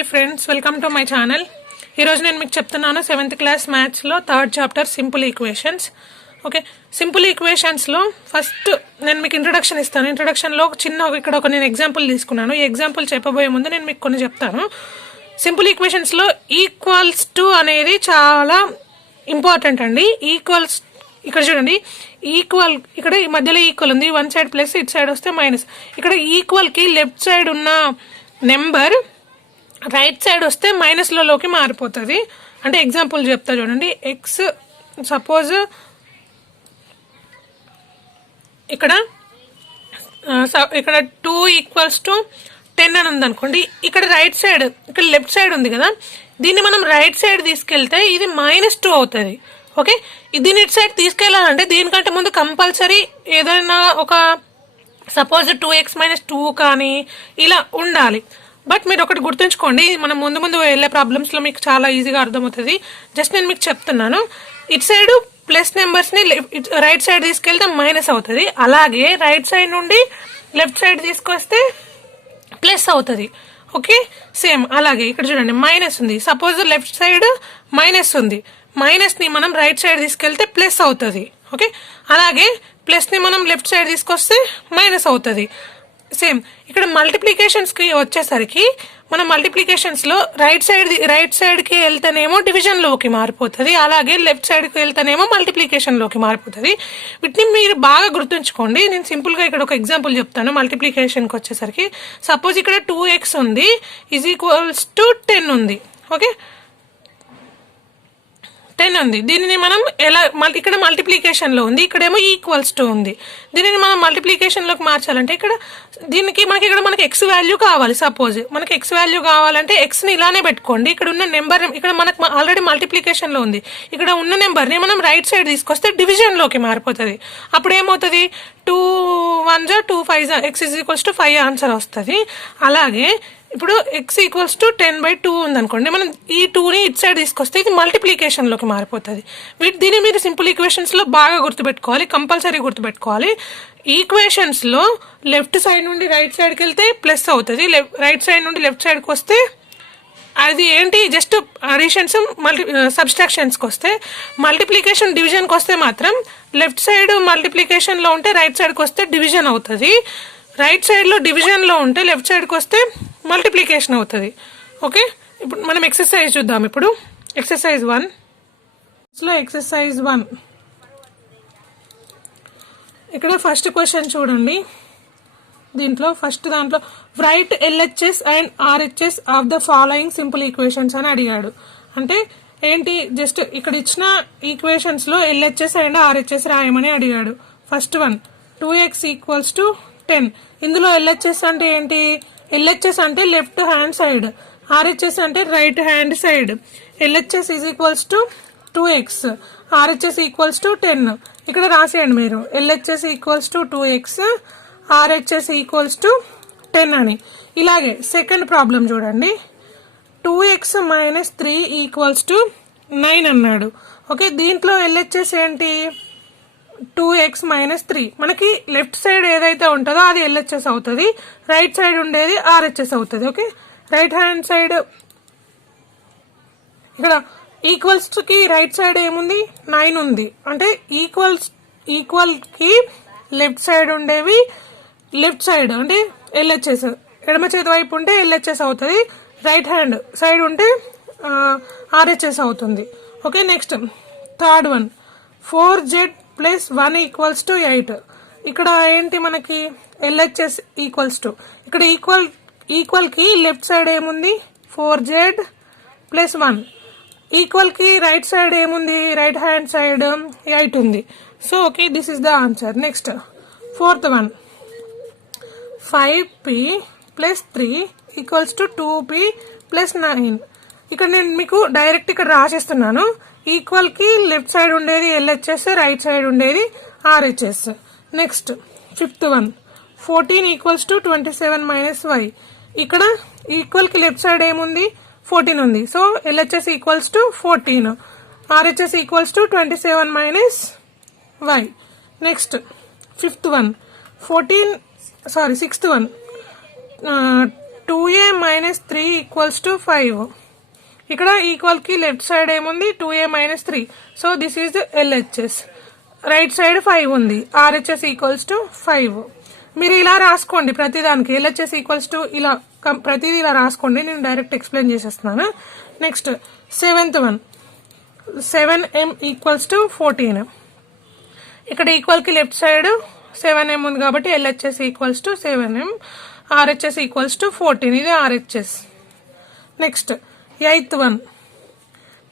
Hi friends, welcome to my channel. ఈరోజు నేను మీకు చెప్తున్నాను 7th క్లాస్ మ్యాథ్స్లో 3rd chapter simple equations. Okay, simple ఈక్వేషన్స్లో ఫస్ట్ నేను మీకు ఇంట్రొడక్షన్ ఇస్తాను. ఇంట్రొడక్షన్లో చిన్న ఇక్కడ నేను ఎగ్జాంపుల్ తీసుకున్నాను. ఈ ఎగ్జాంపుల్ చెప్పబోయే ముందు నేను మీకు కొన్ని చెప్తాను. సింపుల్ ఈక్వేషన్స్లో ఈక్వల్స్ టు అనేది చాలా ఇంపార్టెంట్ అండి. ఈక్వల్స్ ఇక్కడ చూడండి, ఈక్వల్ ఇక్కడ ఈ మధ్యలో ఈక్వల్ ఉంది, వన్ సైడ్ ప్లస్ ఇటు సైడ్ వస్తే మైనస్. ఇక్కడ ఈక్వల్కి లెఫ్ట్ సైడ్ ఉన్న నెంబర్ రైట్ సైడ్ వస్తే మైనస్లలోకి మారిపోతుంది. అంటే ఎగ్జాంపుల్ చెప్తా చూడండి. ఎక్స్ సపోజ్ ఇక్కడ 2 = 10 అని ఉంది అనుకోండి. ఇక్కడ రైట్ సైడ్, ఇక్కడ లెఫ్ట్ సైడ్ ఉంది కదా, దీన్ని మనం రైట్ సైడ్ తీసుకెళ్తే ఇది -2 అవుతుంది. ఓకే, దీన్ని ఇటు సైడ్ తీసుకెళ్ళాలంటే దీనికంటే ముందు కంపల్సరీ ఏదైనా ఒక సపోజ్ 2x - 2 కానీ ఇలా ఉండాలి. బట్ మీరు ఒకటి గుర్తుంచుకోండి, మనం ముందు వెళ్ళే ప్రాబ్లమ్స్లో మీకు చాలా ఈజీగా అర్థమవుతుంది. జస్ట్ నేను మీకు చెప్తున్నాను. ఇటు సైడ్ ప్లస్ నెంబర్స్ని రైట్ సైడ్ తీసుకెళ్తే మైనస్ అవుతుంది. అలాగే రైట్ సైడ్ నుండి లెఫ్ట్ సైడ్ తీసుకొస్తే ప్లస్ అవుతుంది. ఓకే, సేమ్ అలాగే ఇక్కడ చూడండి, మైనస్ ఉంది. సపోజ్ లెఫ్ట్ సైడ్ మైనస్ ఉంది, మైనస్ని మనం రైట్ సైడ్ తీసుకెళ్తే ప్లస్ అవుతుంది. ఓకే, అలాగే ప్లస్ని మనం లెఫ్ట్ సైడ్ తీసుకొస్తే మైనస్ అవుతుంది. సేమ్ ఇక్కడ మల్టిప్లికేషన్స్కి వచ్చేసరికి మనం మల్టిప్లికేషన్స్లో రైట్ సైడ్కి వెళ్తేనేమో డివిజన్లోకి మారిపోతుంది, అలాగే లెఫ్ట్ సైడ్కి వెళ్తేనేమో మల్టిప్లికేషన్లోకి మారిపోతుంది. వీటిని మీరు బాగా గుర్తుంచుకోండి. నేను సింపుల్గా ఇక్కడ ఒక ఎగ్జాంపుల్ చెప్తాను. మల్టిప్లికేషన్కి వచ్చేసరికి సపోజ్ ఇక్కడ 2x ఉంది = 10 ఉంది. ఓకే, 10 ఉంది. దీనిని మనం ఎలా ఇక్కడ మల్టిప్లికేషన్లో ఉంది, ఇక్కడేమో = ఉంది. దీనిని మనం మల్టిప్లికేషన్లోకి మార్చాలంటే మనకి ఎక్స్ వాల్యూ కావాలి. సపోజ్ మనకి ఎక్స్ వాల్యూ కావాలంటే ఎక్స్ని ఇలానే పెట్టుకోండి. ఇక్కడ ఉన్న నెంబర్ ఇక్కడ మనకు ఆల్రెడీ మల్టిప్లికేషన్లో ఉంది. ఇక్కడ ఉన్న నెంబర్ని మనం రైట్ సైడ్ తీసుకొస్తే డివిజన్లోకి మారిపోతుంది. అప్పుడు ఏమవుతుంది? 2 1 2 5 x = 5 ఆన్సర్ వస్తుంది. అలాగే ఇప్పుడు x = 10/2 ఉందనుకోండి, మనం ఈ 2ని ఇటు సైడ్ తీసుకొస్తే ఇది మల్టిప్లికేషన్లోకి మారిపోతుంది. దీన్ని మీరు సింపుల్ ఈక్వేషన్స్లో బాగా గుర్తుపెట్టుకోవాలి, కంపల్సరీ గుర్తుపెట్టుకోవాలి. ఈక్వేషన్స్లో లెఫ్ట్ సైడ్ నుండి రైట్ సైడ్కి వెళ్తే ప్లస్ అవుతుంది, రైట్ సైడ్ నుండి లెఫ్ట్ సైడ్కి వస్తే అది ఏంటి, జస్ట్ అడిషన్స్ సబ్స్ట్రాక్షన్స్కి వస్తే. మల్టిప్లికేషన్ డివిజన్కి వస్తే మాత్రం లెఫ్ట్ సైడ్ మల్టిప్లికేషన్లో ఉంటే రైట్ సైడ్కి వస్తే డివిజన్ అవుతుంది, రైట్ సైడ్లో డివిజన్లో ఉంటే లెఫ్ట్ సైడ్కి వస్తే మల్టిప్లికేషన్ అవుతుంది. ఓకే, ఇప్పుడు మనం ఎక్సర్సైజ్ చూద్దాం. ఇప్పుడు ఎక్సర్సైజ్ 1లో ఎక్సర్సైజ్ 1 ఇక్కడ ఫస్ట్ క్వశ్చన్ చూడండి. దీంట్లో దాంట్లో right LHS and RHS of the following simple equations అని అడిగాడు. అంటే ఏంటి, జస్ట్ ఇక్కడ ఇచ్చిన ఈక్వేషన్స్లో LHS అండ్ RHS రాయమని అడిగాడు. First one 2x = 10. ఇందులో LHS అంటే ఏంటి? LHS అంటే లెఫ్ట్ హ్యాండ్ సైడ్, RHS అంటే right hand side. LHS = 2x, RHS = 10. ఇక్కడ రాసేయండి మీరు, LHS = 2x, RHS = 10 అని. ఇలాగే సెకండ్ ప్రాబ్లం చూడండి. 2x - 3 = 9 అన్నాడు. ఓకే, దీంట్లో LHS ఏంటి? 2x - 3. మనకి లెఫ్ట్ సైడ్ ఏదైతే ఉంటుందో అది LHS అవుతుంది, రైట్ సైడ్ ఉండేది RHS అవుతుంది. ఓకే, రైట్ హ్యాండ్ సైడ్ ఇక్కడ ఈక్వల్స్కి రైట్ సైడ్ ఏముంది? 9 ఉంది. అంటే ఈక్వల్కి లెఫ్ట్ సైడ్ ఉండేవి లెఫ్ట్ సైడ్ అంటే LHS, ఎడమ చేతి వైపు ఉంటే LHS అవుతుంది, రైట్ హ్యాండ్ సైడ్ ఉంటే RHS అవుతుంది. Okay, next third one 4z + 1 = 8. ఇక్కడ ఏంటి మనకి? LHS = ఇక్కడ ఈక్వల్కి లెఫ్ట్ సైడ్ ఏముంది? 4z + 1. ఈక్వల్కి రైట్ సైడ్ ఏముంది? రైట్ హ్యాండ్ సైడ్ 8 ఉంది. So okay, this is the answer. Next fourth one 5p + 3 = 2p + 9. ఇక్కడ నేను మీకు డైరెక్ట్ ఇక్కడ రాసేస్తున్నాను. ఈక్వల్కి లెఫ్ట్ సైడ్ ఉండేది LHS, రైట్ సైడ్ ఉండేది RHS. Next fifth one 14 = 27 - y. ఇక్కడ ఈక్వల్కి లెఫ్ట్ సైడ్ ఏముంది? 14 ఉంది. So LHS = 14, RHS = 27 - y. Next sixth one 2a minus 3 equals to 5. ఇక్కడ ఈక్వల్ కి లెఫ్ట్ సైడ్ ఏముంది 2a minus 3. So this is LHS. Right side 5 ఉంది. RHS equals to 5. మీరు ఇలా రాసుకోండి ప్రతిదానికి. LHS ఈక్వల్స్ టు ఇలా ప్రతిదీ ఇలా రాసుకోండి. నేను డైరెక్ట్ ఎక్స్ప్లెయిన్ చేసేస్తున్నాను. Next 7th one 7m equals to 14. ఇక్కడ ఈక్వల్ కి లెఫ్ట్ సైడ్ 7m ఉంది కాబట్టి LHS equals to 7m. RHS equals to 14. ఇది RHS. Next 8th one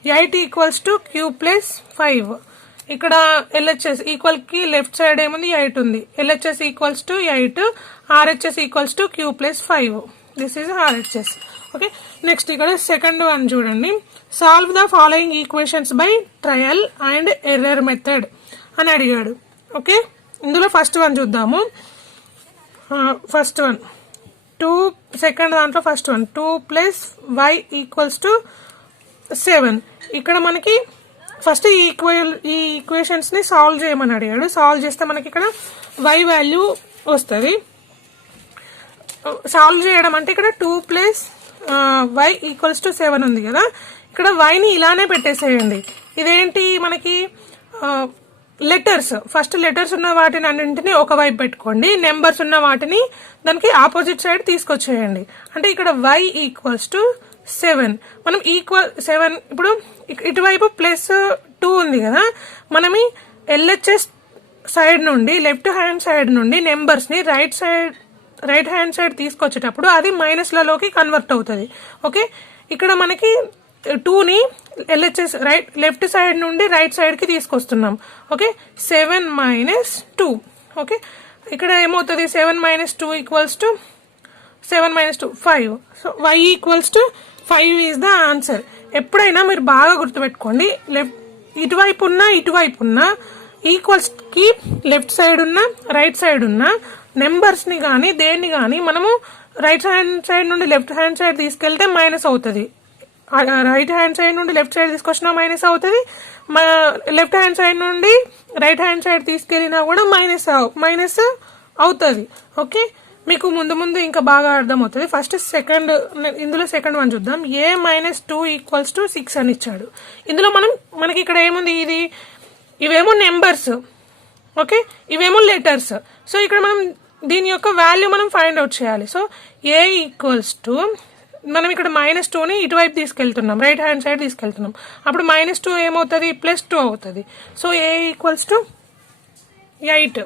8 equals to Q plus 5. ఇక్కడ LHS ఈక్వల్ కి లెఫ్ట్ సైడ్ ఏముంది 8 ఉంది. LHS equals to 8. RHS equals to Q plus 5. This is RHS. Okay, next ఇక్కడ second one చూడండి. Solve the following equations by trial and error method అని అడిగాడు. Okay, ఇందులో first one చూద్దాము. First one 2, second దాంట్లో first one 2 plus y equals to 7. ఇక్కడ మనకి first ఈ ఈక్వేషన్స్ ని సాల్వ్ చేయమని అడిగాడు. సాల్వ్ చేస్తే మనకి ఇక్కడ y వాల్యూ వస్తుంది. సాల్వ్ చేయడం అంటే ఇక్కడ 2 ప్లస్ y ఈక్వల్స్ టు 7 ఉంది కదా, ఇక్కడ y ని ఇలానే పెట్టేసేయండి. ఇదేంటి మనకి లెటర్స్. ఫస్ట్ లెటర్స్ ఉన్న వాటిని అన్నింటినీ ఒకవైపు పెట్టుకోండి. నెంబర్స్ ఉన్న వాటిని దానికి ఆపోజిట్ సైడ్ తీసుకొచ్చేయండి. అంటే ఇక్కడ y ఈక్వల్స్ టు 7. మనం ఈక్వల్ 7 ఇప్పుడు ఇటువైపు ప్లస్ 2 ఉంది కదా, మనం LHS సైడ్ నుండి లెఫ్ట్ హ్యాండ్ సైడ్ నుండి నెంబర్స్ ని రైట్ హ్యాండ్ సైడ్ తీసుకొచ్చేటప్పుడు అది మైనస్లలోకి కన్వర్ట్ అవుతుంది. ఓకే, ఇక్కడ మనకి 2 ని LHS లెఫ్ట్ సైడ్ నుండి రైట్ సైడ్ కి తీసుకొస్తున్నాం. Okay, 7 minus 2. ఓకే, ఇక్కడ ఏమవుతుంది 7 minus 2 equals to 7 minus 2 5. So y equals to 5 is the answer. ఎప్పుడైనా మీరు బాగా గుర్తుపెట్టుకోండి, ఇటువైపు ఉన్న ఈక్వల్స్ కి లెఫ్ట్ సైడ్ ఉన్న రైట్ సైడ్ ఉన్న నెంబర్స్ ని గానీ దేన్ని గానీ మనము రైట్ హ్యాండ్ సైడ్ నుండి లెఫ్ట్ హ్యాండ్ సైడ్ తీసుకెళ్తే మైనస్ అవుతుంది. రైట్ హ్యాండ్ సైడ్ నుండి లెఫ్ట్ సైడ్ తీసుకొచ్చినా మైనస్ అవుతుంది. లెఫ్ట్ హ్యాండ్ సైడ్ నుండి రైట్ హ్యాండ్ సైడ్ తీసుకెళ్ళినా కూడా మైనస్ అవుతుంది. ఓకే, మీకు ముందు ఇంకా బాగా అర్థమవుతుంది. ఫస్ట్ ఇందులో సెకండ్ వన్ చూద్దాం. a మైనస్ 2 ఈక్వల్స్ టు 6 అని ఇచ్చాడు. ఇందులో మనకి ఇక్కడ ఏముంది, ఇవేమో నెంబర్స్. ఓకే, ఇవేమో లెటర్స్. సో ఇక్కడ మనం దీని యొక్క వాల్యూ మనం ఫైండ్ అవుట్ చేయాలి. సో a ఈక్వల్స్ టు మనం ఇక్కడ -2 ని ఇటువైపు తీసుకెళ్తున్నాం, రైట్ హ్యాండ్ సైడ్ తీసుకెళ్తున్నాం. అప్పుడు -2 ఏమవుతుంది, +2 అవుతుంది. So a equals to 8.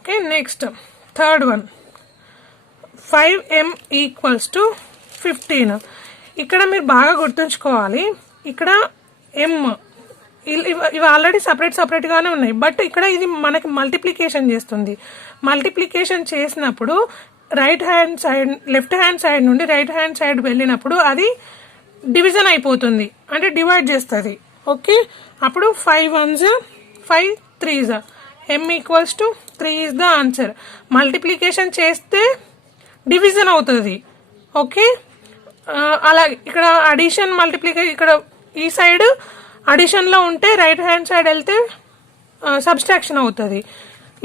Okay, next third one 5m equals to 15. ఇక్కడ మీరు బాగా గుర్తుంచుకోవాలి, ఇక్కడ m ఇవి ఆల్రెడీ సపరేట్ గానే ఉన్నాయి. బట్ ఇక్కడ ఇది మనకి మల్టిప్లికేషన్ చేస్తుంది. మల్టిప్లికేషన్ చేసినప్పుడు లెఫ్ట్ హ్యాండ్ సైడ్ నుండి రైట్ హ్యాండ్ సైడ్ వెళ్ళినప్పుడు అది డివిజన్ అయిపోతుంది, అంటే డివైడ్ చేస్తుంది. ఓకే, అప్పుడు 5 1s 5 3s m equals to 3 is the answer. Multiplication చేస్తే డివిజన్ అవుతుంది. ఓకే, అలా ఇక్కడ అడిషన్ మల్టిప్లికేషన్, ఇక్కడ ఈ సైడ్ అడిషన్ లో ఉంటే రైట్ హ్యాండ్ సైడ్ వెళ్తే సబ్స్ట్రాక్షన్ అవుతుంది.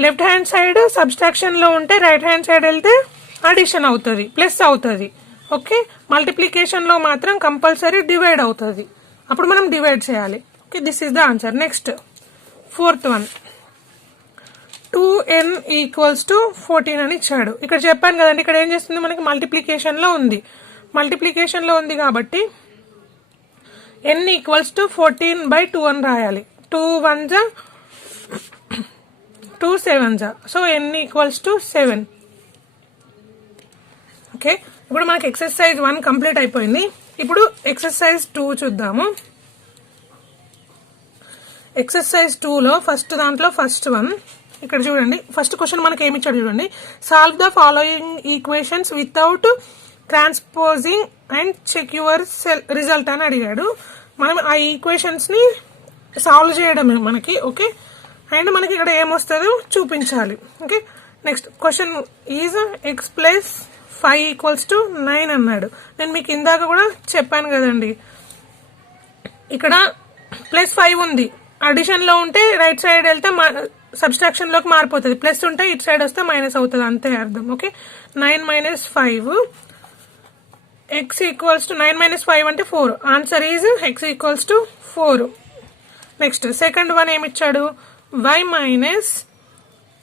లెఫ్ట్ హ్యాండ్ సైడ్ సబ్స్ట్రాక్షన్ లో ఉంటే రైట్ హ్యాండ్ సైడ్ వెళ్తే అడిషన్ అవుతుంది, ప్లస్ అవుతుంది. ఓకే, మల్టిప్లికేషన్ లో మాత్రం కంపల్సరీ డివైడ్ అవుతుంది. అప్పుడు మనం డివైడ్ చేయాలి. Okay, this is the answer. Next fourth one 2n equals to 14 అని ఇచ్చాడు. ఇక్కడ చెప్పాను కదండి, ఇక్కడ ఏం చేస్తుంది, మనకి మల్టిప్లికేషన్ లో ఉంది కాబట్టి n ఈక్వల్స్ టు 14/2 అని రాయాలి. 2 1s 2 7s. So n equals to 7. Okay, ఇప్పుడు మనకి ఎక్సర్సైజ్ 1 కంప్లీట్ అయిపోయింది. ఇప్పుడు ఎక్సర్సైజ్ 2 చూద్దాము. ఎక్సర్సైజ్ 2లో దాంట్లో ఫస్ట్ వన్ ఇక్కడ చూడండి. ఫస్ట్ క్వశ్చన్ మనకి ఏమి ఇచ్చాడు చూడండి. Solve the following equations without transposing and check your result అని అడిగాడు. మనం ఆ ఈక్వేషన్స్ ని సాల్వ్ చేయడమే మనకి. ఓకే, అండ్ మనకి ఇక్కడ ఏమొస్తుందో చూపించాలి. Okay, next question is x plus 5 equals to 9 అన్నాడు. నేను మీకు ఇందాక కూడా చెప్పాను కదండి, ఇక్కడ +5 ఉంది, అడిషన్ లో ఉంటే రైట్ సైడ్ వెళ్తే సబ్స్ట్రాక్షన్ లోకి మారిపోతుంది, ప్లస్ ఉంటే ఇటు సైడ్ వస్తే మైనస్ అవుతుంది, అంతే అర్థం. ఓకే, 9 - 5 x ఈక్వల్స్ టు 9 - 5 అంటే 4. Answer is x equals to 4. Next second one ఏమి ఇచ్చాడు, y -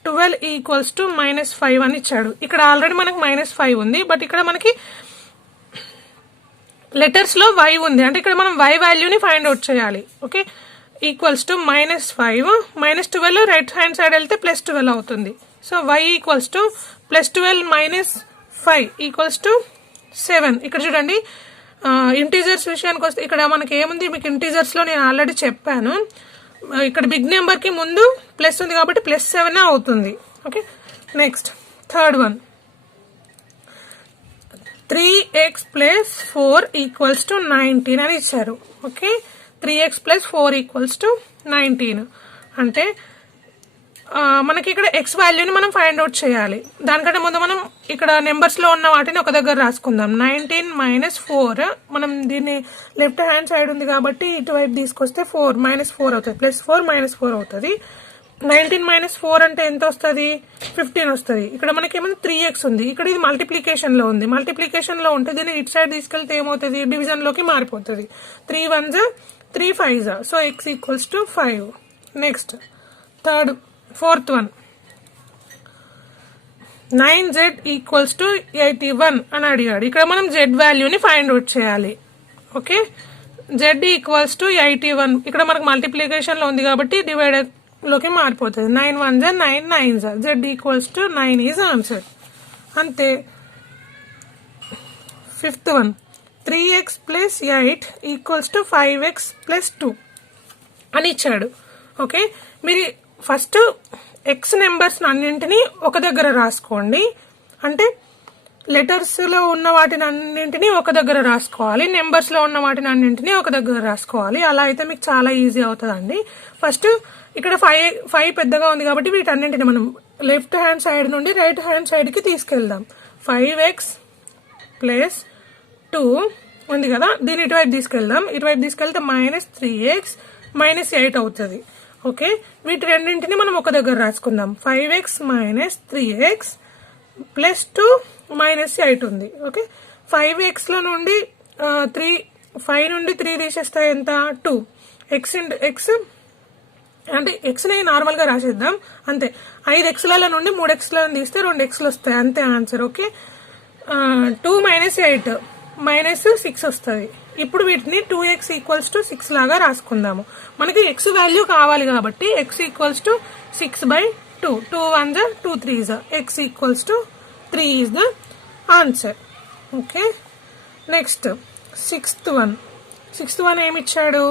12 ఈక్వల్స్ టు -5 అని ఇచ్చాడు. ఇక్కడ ఆల్రెడీ మనకు -5 ఉంది, బట్ ఇక్కడ మనకి లెటర్స్ లో y ఉంది, అంటే ఇక్కడ మనం y వాల్యూని ఫైండ్ అవుట్ చేయాలి. Okay, equals to -5 -12 right hand side వెళ్తే +12 అవుతుంది. So y equals to +12 - 5 equals to 7. ఇక్కడ చూడండి, ఇంటీజర్స్ విషయానికి వస్తే ఇక్కడ మనకి ఏముంది, మీకు ఇంటీజర్స్ లో నేను ఆల్రెడీ చెప్పాను, ఇక్కడ బిగ్ నెంబర్ కి ముందు ప్లస్ ఉంది కాబట్టి +7 అవుతుంది. Okay, next third one, 3x + 4 equals to 19 అని ఇచ్చారు. ఓకే, 3x + 4 ఈక్వల్స్ టు 19 అంటే మనకి ఇక్కడ x వాల్యూని మనం ఫైండ్ అవుట్ చేయాలి. దానికంటే ముందు మనం ఇక్కడ నెంబర్స్ లో ఉన్న వాటిని ఒక దగ్గర రాసుకుందాం. 19 - 4 మనం దీన్ని లెఫ్ట్ హ్యాండ్ సైడ్ ఉంది కాబట్టి ఇటువైపు తీసుకొస్తే 4 - 4 అవుతుంది, +4 - 4 అవుతుంది. 19 - 4 అంటే ఎంత వస్తుంది, 15 వస్తుంది. ఇక్కడ మనకి ఏమైనా 3x ఉంది, ఇక్కడ ఇది మల్టిప్లికేషన్ లో ఉంది. మల్టిప్లికేషన్ లో ఉంటే దీన్ని ఇటు సైడ్ తీసుకెళ్తే ఏమవుతుంది, డివిజన్ లోకి మారిపోతుంది. 3 1s 3 5s, so x equals to 5. Next fourth one, 9z equals to 81 అని అడిగాడు. ఇక్కడ మనం z వాల్యూని ఫైండ్ అవుట్ చేయాలి. ఓకే, z ఈక్వల్స్ టు 81, ఇక్కడ మనకు మల్టిప్లికేషన్ లో ఉంది కాబట్టి డివైడర్ లోకి మారిపోతుంది. 9 1s 9 9s, z equals to 9 is answer, అంతే. Fifth one, 3x + 8 equals to 5x + 2 అని ఇచ్చాడు. ఓకే, మీరు ఫస్ట్ x నెంబర్స్ అన్నింటినీ ఒక దగ్గర రాసుకోండి, అంటే లెటర్స్ లో ఉన్న వాటిని అన్నింటినీ ఒక దగ్గర రాసుకోవాలి, నెంబర్స్ లో ఉన్న వాటిని అన్నింటినీ ఒక దగ్గర రాసుకోవాలి. అలా అయితే మీకు చాలా ఈజీ అవుతుందండి. ఫస్ట్ ఇక్కడ 5 పెద్దగా ఉంది కాబట్టి వీటన్నింటిని మనం లెఫ్ట్ హ్యాండ్ సైడ్ నుండి రైట్ హ్యాండ్ సైడ్ కి తీసుకెళ్దాం. 5x + 2 ఉంది కదా, దీన్ని ఇటువైపు తీసుకెళ్దాం. ఇటువైపు తీసుకెళ్తే -3x - 8 అవుతుంది. ఓకే, వీటి రెండింటిని మనం ఒక దగ్గర రాసుకుందాం. 5x - 3x + 2 - 8 ఉంది. ఓకే, 5x లో నుండి 5 నుండి 3 తీసేస్తే ఎంత, 2. x అంటే x ని నార్మల్ గా రాసేద్దాం, అంతే. 5xల నుండి 3xలను తీస్తే 2xలు వస్తాయి, అంతే ఆన్సర్. ఓకే, 2 - 8 -6 వస్తుంది. ఇప్పుడు వీటిని 2x ఈక్వల్స్ టు 6 లాగా రాసుకుందాము. మనకి x వాల్యూ కావాలి కాబట్టి x equals to 6/2, 2 1s 2 3s, x equals to 3 is the answer. Okay, next sixth one ఏమి ఇచ్చాడు,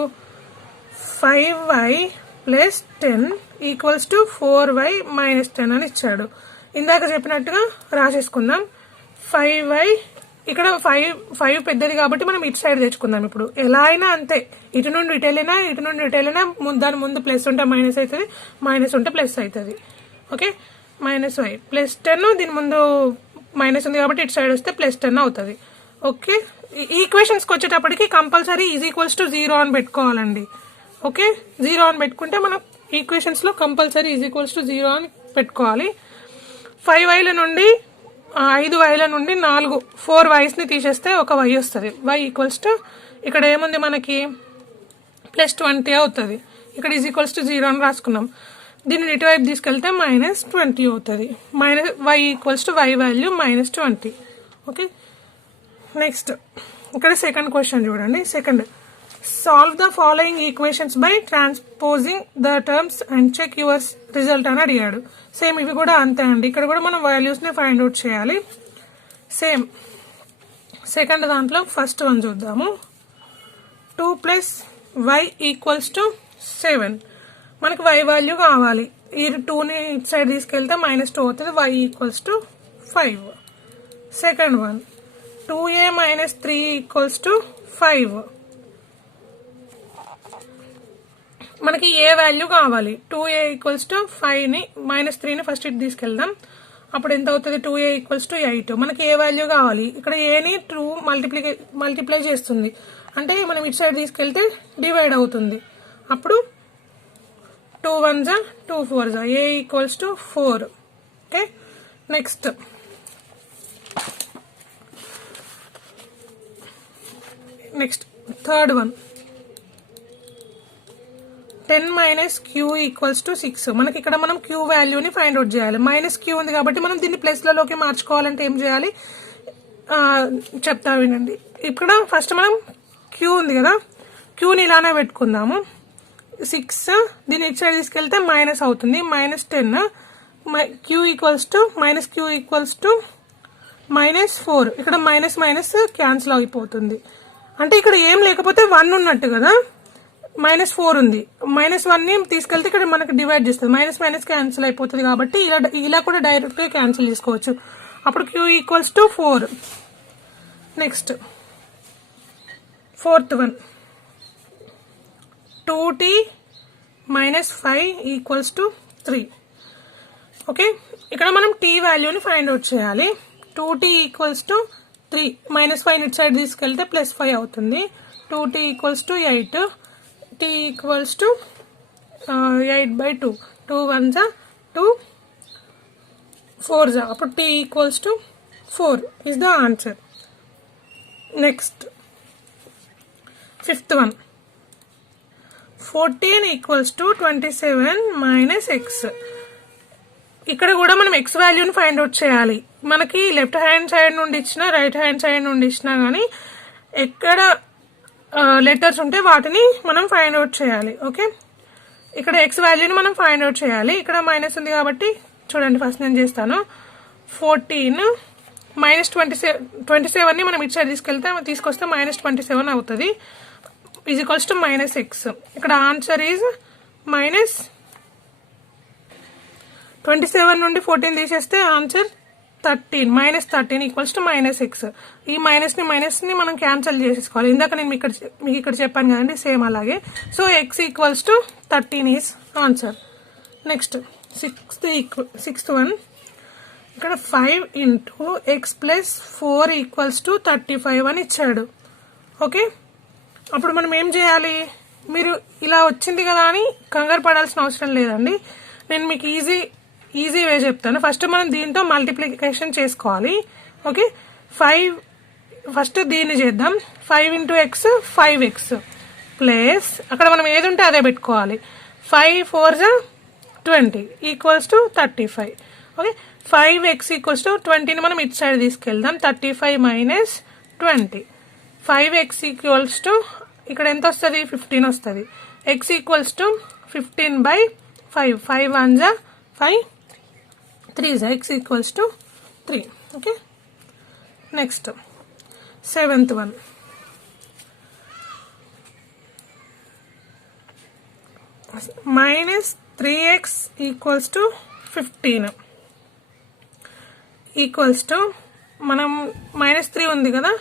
5y + 10 ఈక్వల్స్ టు 4y - 10 అని ఇచ్చాడు. ఇందాక చెప్పినట్టుగా రాసేసుకుందాం. 5y, ఇక్కడ 5 పెద్దది కాబట్టి మనం ఇటు సైడ్ తెచ్చుకుందాం. ఇప్పుడు ఎలా అయినా అంతే, ఇటు నుండి ఇటు వెళ్ళినా ఇటు నుండి ఇటు వెళ్ళినా దాని ముందు ప్లస్ ఉంటే మైనస్ అవుతుంది, మైనస్ ఉంటే ప్లస్ అవుతుంది. ఓకే, -y + 10, దీని ముందు మైనస్ ఉంది కాబట్టి ఇటు సైడ్ వస్తే +10 అవుతుంది. ఓకే, ఈక్వేషన్స్కి వచ్చేటప్పటికి కంపల్సరీ ఈజ్ = 0 అని పెట్టుకోవాలండి. ఓకే, 0 అని పెట్టుకుంటే మనం ఈక్వేషన్స్ లో కంపల్సరీ ఈజ్ = 0 అని పెట్టుకోవాలి. 5yల నుండి 5yల నుండి 4 y's ని తీసేస్తే ఒక y వస్తుంది. y ఈక్వల్స్ టు ఇక్కడ ఏముంది మనకి +20 అవుతుంది. ఇక్కడ ఈజ్ = 0 అని రాసుకున్నాం. దీన్ని ఇటువైపు తీసుకెళ్తే -20 అవుతుంది. y equals to y value -20. Okay, next ఇక్కడ సెకండ్ క్వశ్చన్ చూడండి. Second, solve the following equations by transposing the terms and check your result అని అడిగాడు. సేమ్ ఇవి కూడా అంతే అండి, ఇక్కడ కూడా మనం వాల్యూస్ ని ఫైండ్ అవుట్ చేయాలి. సేమ్ సెకండ్ దాంట్లో ఫస్ట్ వన్ చూద్దాము. 2 + y = 7. మనకి y వాల్యూ కావాలి. ఈ 2ని ఇటు సైడ్ తీసుకెళ్తే -2 అవుతుంది, y = 5. Second one, 2a - 3 = 5. మనకి ఏ వాల్యూ కావాలి, 2a = 5ని -3ని ఫస్ట్ ఇటు తీసుకెళ్దాం. అప్పుడు ఎంత అవుతుంది, 2a = 8. మనకి ఏ వాల్యూ కావాలి, ఇక్కడ ఏని 2 మల్టిప్లై చేస్తుంది, అంటే మనం ఇటు సైడ్ తీసుకెళ్తే డివైడ్ అవుతుంది. అప్పుడు 2 1s 2 4s, a equals to 4. Okay, next third one, 10 minus q equals to 6. మనకి ఇక్కడ మనం q వాల్యూని ఫైండ్ అవుట్ చేయాలి. మైనస్ q ఉంది కాబట్టి మనం దీన్ని ప్లస్లలోకి మార్చుకోవాలంటే ఏం చేయాలి చెప్తా వినండి. ఇక్కడ ఫస్ట్ మనం q ఉంది కదా, qని ఇలానే పెట్టుకుందాము. 6 దీన్ని ఇటు సైడ్ తీసుకెళ్తే మైనస్ అవుతుంది, -10. q equals to -4. ఇక్కడ మైనస్ మైనస్ క్యాన్సిల్ అయిపోతుంది. అంటే ఇక్కడ ఏం లేకపోతే 1 ఉన్నట్టు కదా, -4 ఉంది. -1ని తీసుకెళ్తే ఇక్కడ మనకి డివైడ్ చేస్తుంది, మైనస్ మైనస్ క్యాన్సిల్ అయిపోతుంది కాబట్టి ఇలా కూడా డైరెక్ట్ గా క్యాన్సిల్ చేసుకోవచ్చు. అప్పుడు q equals to 4. Next fourth one, 2t minus 5 equals to 3. Okay, ఇక్కడ మనం t వాల్యూని ఫైండ్ అవుట్ చేయాలి. 2t ఈక్వల్స్ టు 3, -5 ఇటు సైడ్ తీసుకెళ్తే +5 అవుతుంది. 2t equals to 8, t equals to 8/2. 2 1s 2 4s, అప్పుడు t equals to 4 is the answer. Next fifth one, 14 equals to 27 minus X. ఇక్కడ కూడా మనం ఎక్స్ వాల్యూని ఫైండ్ అవుట్ చేయాలి. మనకి లెఫ్ట్ హ్యాండ్ సైడ్ నుండి ఇచ్చినా రైట్ హ్యాండ్ సైడ్ నుండి ఇచ్చినా కానీ ఎక్కడ లెటర్స్ ఉంటే వాటిని మనం ఫైండ్ అవుట్ చేయాలి. ఓకే, ఇక్కడ ఎక్స్ వాల్యూని మనం ఫైండ్ అవుట్ చేయాలి. ఇక్కడ మైనస్ ఉంది కాబట్టి చూడండి, ఫస్ట్ నేను చేస్తాను. 14 minus 27ని మనం ఇటు సైడ్ తీసుకొస్తే -27 అవుతుంది, ఈజ్ ఈక్వల్స్ టు -x. ఇక్కడ ఆన్సర్ ఈజ్ -27 నుండి 14 తీసేస్తే ఆన్సర్ 13, -13 ఈక్వల్స్ టు -x. ఈ మైనస్ని మనం క్యాన్సిల్ చేసేసుకోవాలి. ఇందాక నేను మీకు ఇక్కడ చెప్పాను కదండి, సేమ్ అలాగే. So x equals to 13 is answer. Next sixth one, ఇక్కడ 5 into X plus 4 equals to 35 అని ఇచ్చాడు. ఓకే, అప్పుడు మనం ఏం చేయాలి? మీరు ఇలా వచ్చింది కదా అని కంగారు పడాల్సిన అవసరం లేదండి. నేను మీకు ఈజీ వే చెప్తాను. ఫస్ట్ మనం దీంతో మల్టిప్లికేషన్ చేసుకోవాలి. ఓకే, 5 ఫస్ట్ దీన్ని చేద్దాం. 5 ఇంటూ ఎక్స్ 5x ప్లస్ అక్కడ మనం ఏది ఉంటే అదే పెట్టుకోవాలి. 5 4s 20 equals to 35. Okay, 5x equals to 20ని మనం ఇటు సైడ్ తీసుకెళ్దాం. 35 మైనస్ 20. 5x ఈక్వల్స్ టు ఇక్కడ ఎంత వస్తుంది? 15 వస్తుంది. x equals to 15/5. 5 1s 5, 3s, x equals to 3. Okay, next seventh one, -3x equals to 15 equals to మనం -3 ఉంది కదా,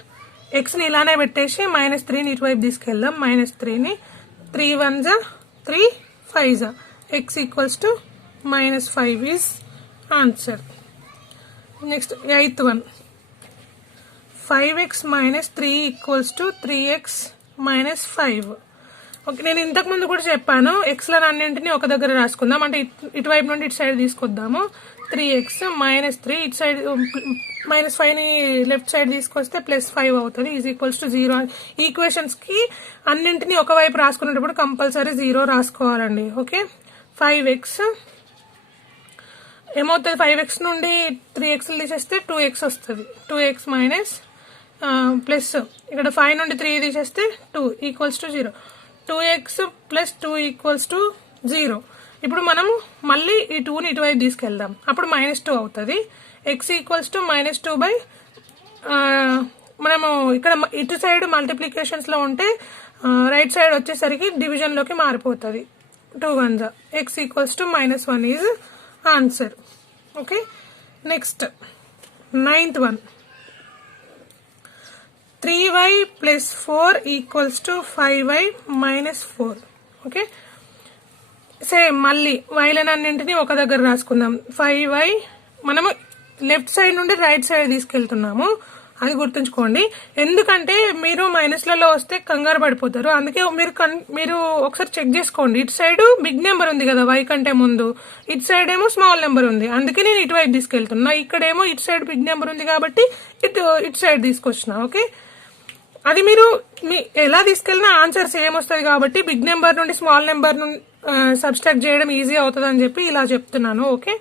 ఎక్స్ని ఇలానే పెట్టేసి -3ని ఇటువైపు తీసుకెళ్దాం. -3ని 3 1s 3 5s, X equals to -5 is answer. Next eighth one, 5x minus 3 equals to 3x minus 5. Okay, నేను ఇంతకు ముందు కూడా చెప్పాను, ఎక్స్లను అన్నింటినీ ఒక దగ్గర రాసుకుందాం. అంటే ఇటువైపు నుండి ఇటు సైడ్ తీసుకొద్దాము. 3x -3 ఇటు సైడ్ -5ని లెఫ్ట్ సైడ్ తీసుకొస్తే +5 అవుతుంది, ఈజ్ ఈక్వల్స్ టు 0. ఈక్వేషన్స్ కి అన్నింటినీ ఒకవైపు రాసుకునేటప్పుడు కంపల్సరీ 0 రాసుకోవాలండి. ఓకే, 5x ఏమవుతుంది? 5x నుండి 3x తీసేస్తే 2x వస్తుంది. 2x మైనస్ ప్లస్ ఇక్కడ 5 నుండి 3 తీసేస్తే 2 equals to 0. 2x plus 2 equals to 0. ఇప్పుడు మనము మళ్ళీ ఈ 2ని ఇటువైపు తీసుకెళ్దాం. అప్పుడు -2 అవుతుంది. x ఈక్వల్స్ టు -2 బై మనము ఇక్కడ ఇటు సైడ్ మల్టిప్లికేషన్స్ లో ఉంటే రైట్ సైడ్ వచ్చేసరికి డివిజన్ లోకి మారిపోతుంది. 2 1s, x equals to -1 is answer. Okay, next ninth one, 3y plus 4 equals to 5y minus 4. Okay, same మళ్ళీ వైలను అన్నింటినీ ఒక దగ్గర రాసుకుందాం. 5y మనము లెఫ్ట్ సైడ్ నుండి రైట్ సైడ్ తీసుకెళ్తున్నాము. అది గుర్తుంచుకోండి. ఎందుకంటే మీరు మైనస్లలో వస్తే కంగారు పడిపోతారు. అందుకే మీరు ఒకసారి చెక్ చేసుకోండి. ఇటు సైడ్ బిగ్ నెంబర్ ఉంది కదా y కంటే ముందు, ఇటు సైడ్ ఏమో స్మాల్ నెంబర్ ఉంది. అందుకే నేను ఇటువైపు తీసుకెళ్తున్నా. ఇక్కడేమో ఇటు సైడ్ బిగ్ నెంబర్ ఉంది కాబట్టి ఇటు సైడ్ తీసుకొచ్చిన. ఓకే, అది మీరు ఎలా తీసుకెళ్ళినా ఆన్సర్ సేమ్ వస్తుంది కాబట్టి బిగ్ నెంబర్ నుండి స్మాల్ నెంబర్ నుండి సబ్స్ట్రాక్ట్ చేయడం ఈజీ అవుతుంది అని చెప్పి ఇలా చెప్తున్నాను. ఓకే,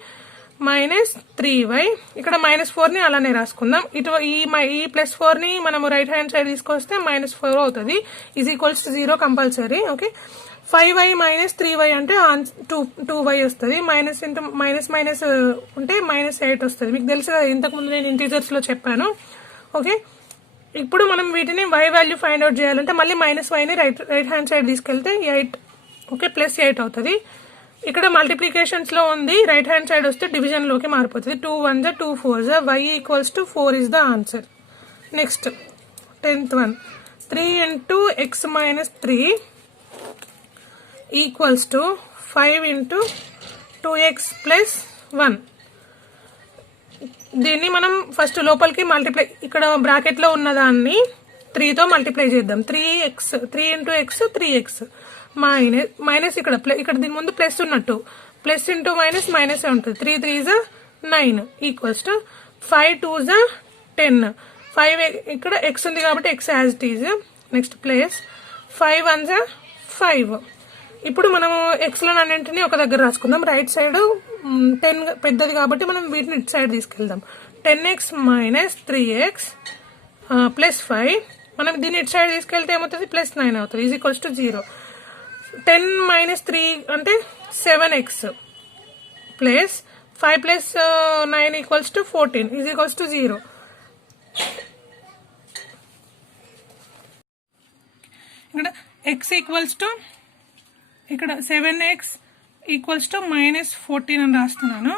-3y ఇక్కడ -4ని అలానే రాసుకుందాం. ఇటు ఈ +4ని మనము రైట్ హ్యాండ్ సైడ్ తీసుకొస్తే -4 అవుతుంది. = 0 కంపల్సరీ. ఓకే, 5y - 3y అంటే 2y వస్తుంది. మైనస్ ఇంటూ మైనస్ ఉంటే -8 వస్తుంది. మీకు తెలుసు కదా, ఇంతకుముందు నేను ఇంటీజర్స్ లో చెప్పాను. ఓకే, ఇప్పుడు మనం వీటిని y వాల్యూ ఫైండ్ అవుట్ చేయాలంటే మళ్ళీ -yని రైట్ హ్యాండ్ సైడ్ తీసుకెళ్తే 8. ఓకే, +8 అవుతుంది. ఇక్కడ మల్టిప్లికేషన్స్ లో ఉంది, రైట్ హ్యాండ్ సైడ్ వస్తే డివిజన్ లోకి మారిపోతుంది. 2 1s 2 4s y = 4 is the answer. Next 10th one, 3 × x - 3 = 5 × 2x + 1. దీన్ని మనం ఫస్ట్ లోపలికి మల్టిప్లై, ఇక్కడ బ్రాకెట్ లో ఉన్నదాన్ని 3తో మల్టిప్లై చేద్దాం. 3 × x 3x మైనస్ ఇక్కడ దీని ముందు ప్లస్ ఉన్నట్టు, ప్లస్ ఇంటూ మైనస్ ఉంటుంది. 3 3s 9 = 5 2s 10. 5 ఇక్కడ x ఉంది కాబట్టి x as it is. Next plus 5 1s 5. ఇప్పుడు మనము x లో అన్నింటినీ ఒక దగ్గర రాసుకుందాం. రైట్ సైడ్ 10 పెద్దది కాబట్టి మనం వీటిని ఇటు సైడ్ తీసుకెళ్దాం. 10x - 3x + 5. మనం దీన్ని ఇటు సైడ్ తీసుకెళ్తే ఏమవుతుంది, +9 అవుతుంది. = 0. 10 - 3 అంటే 7x ప్లస్ 5 + 9 = 14 = 0. ఇక్కడ x ఇక్కడ 7x = -14 అని రాస్తున్నాను.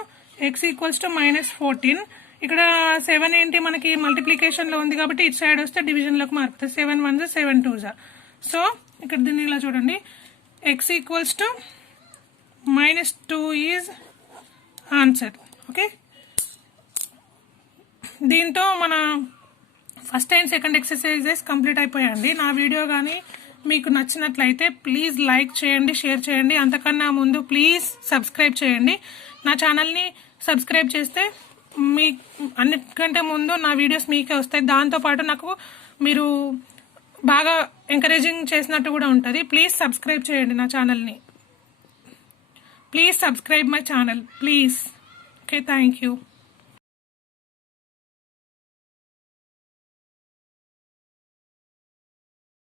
x = -14. ఇక్కడ 7 ఏంటి, మనకి మల్టిప్లికేషన్ లో ఉంది కాబట్టి ఇటు సైడ్ వస్తే డివిజన్ లోకి మారిపోతుంది. 7 1s 7 2s. సో ఇక్కడ దీన్ని ఇలా చూడండి, x = -2 ఈజ్ ఆన్సర్. ఓకే, దీంతో మన first and second exercises complete అయిపోయాయండి. నా వీడియో కానీ మీకు నచ్చినట్లయితే ప్లీజ్ లైక్ చేయండి, షేర్ చేయండి. అంతకన్నా ముందు ప్లీజ్ సబ్స్క్రైబ్ చేయండి. నా ఛానల్ని సబ్స్క్రైబ్ చేస్తే మీ అన్నిటికంటే ముందు నా వీడియోస్ మీకే వస్తాయి. దాంతోపాటు నాకు మీరు బాగా ఎంకరేజింగ్ చేసినట్టు కూడా ఉంటుంది. ప్లీజ్ సబ్స్క్రైబ్ చేయండి నా ఛానల్ని. Please subscribe my channel please. Okay, thank you.